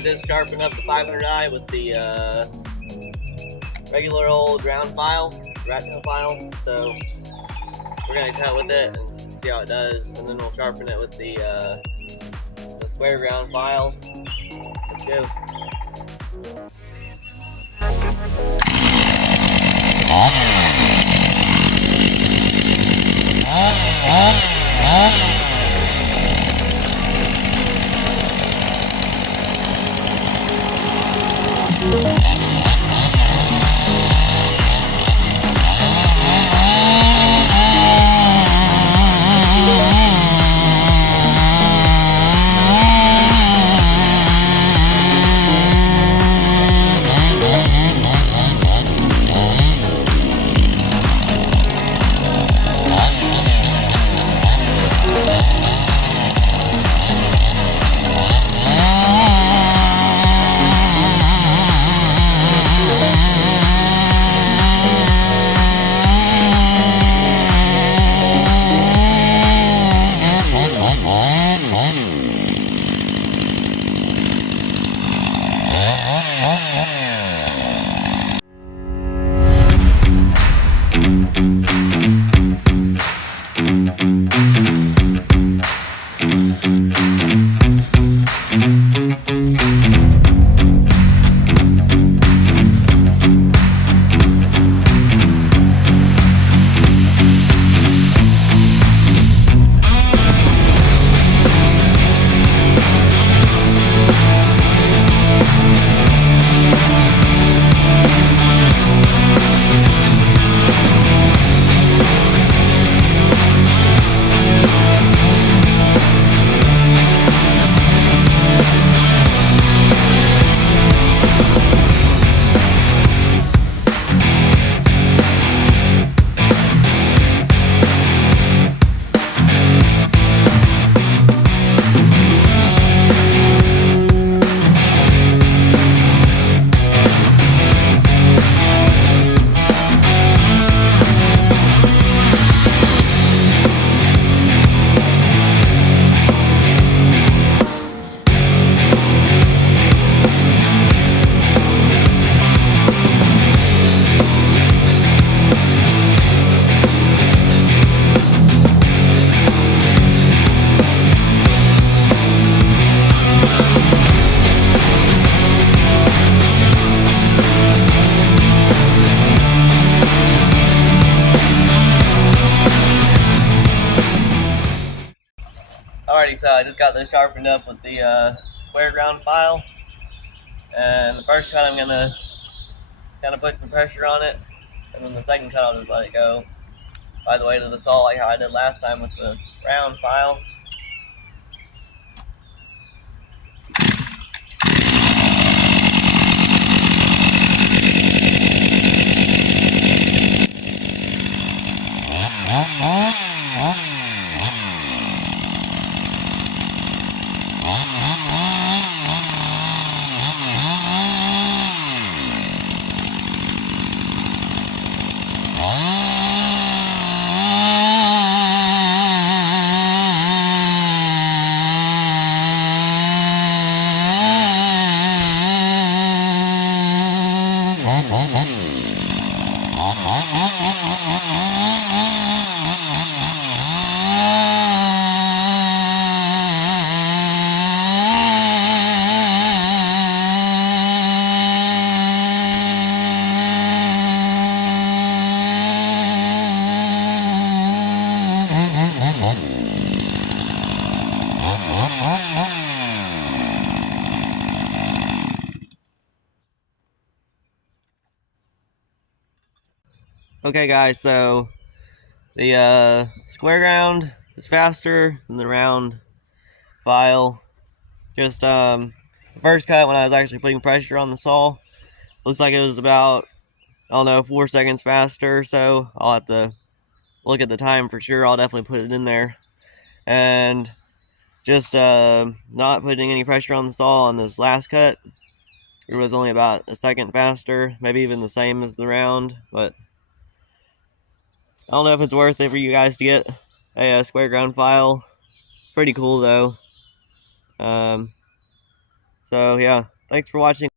I just sharpened up the 500i with the regular old round file, rat tail file. So we're gonna cut with it and see how it does, and then we'll sharpen it with the square ground file. Let's go. Alrighty, so I just got this sharpened up with the square ground file, and the first cut I'm gonna kind of put some pressure on it, and then the second cut I'll just let it go by the weight of the saw, like how I did last time with the round file. Okay guys, so the square ground is faster than the round file. Just the first cut, when I was actually putting pressure on the saw, looks like it was about, I don't know, 4 seconds faster, so I'll have to look at the time for sure. I'll definitely put it in there. And just not putting any pressure on the saw on this last cut, it was only about a second faster, maybe even the same as the round, but I don't know if it's worth it for you guys to get a square ground file. Pretty cool though. So yeah, thanks for watching.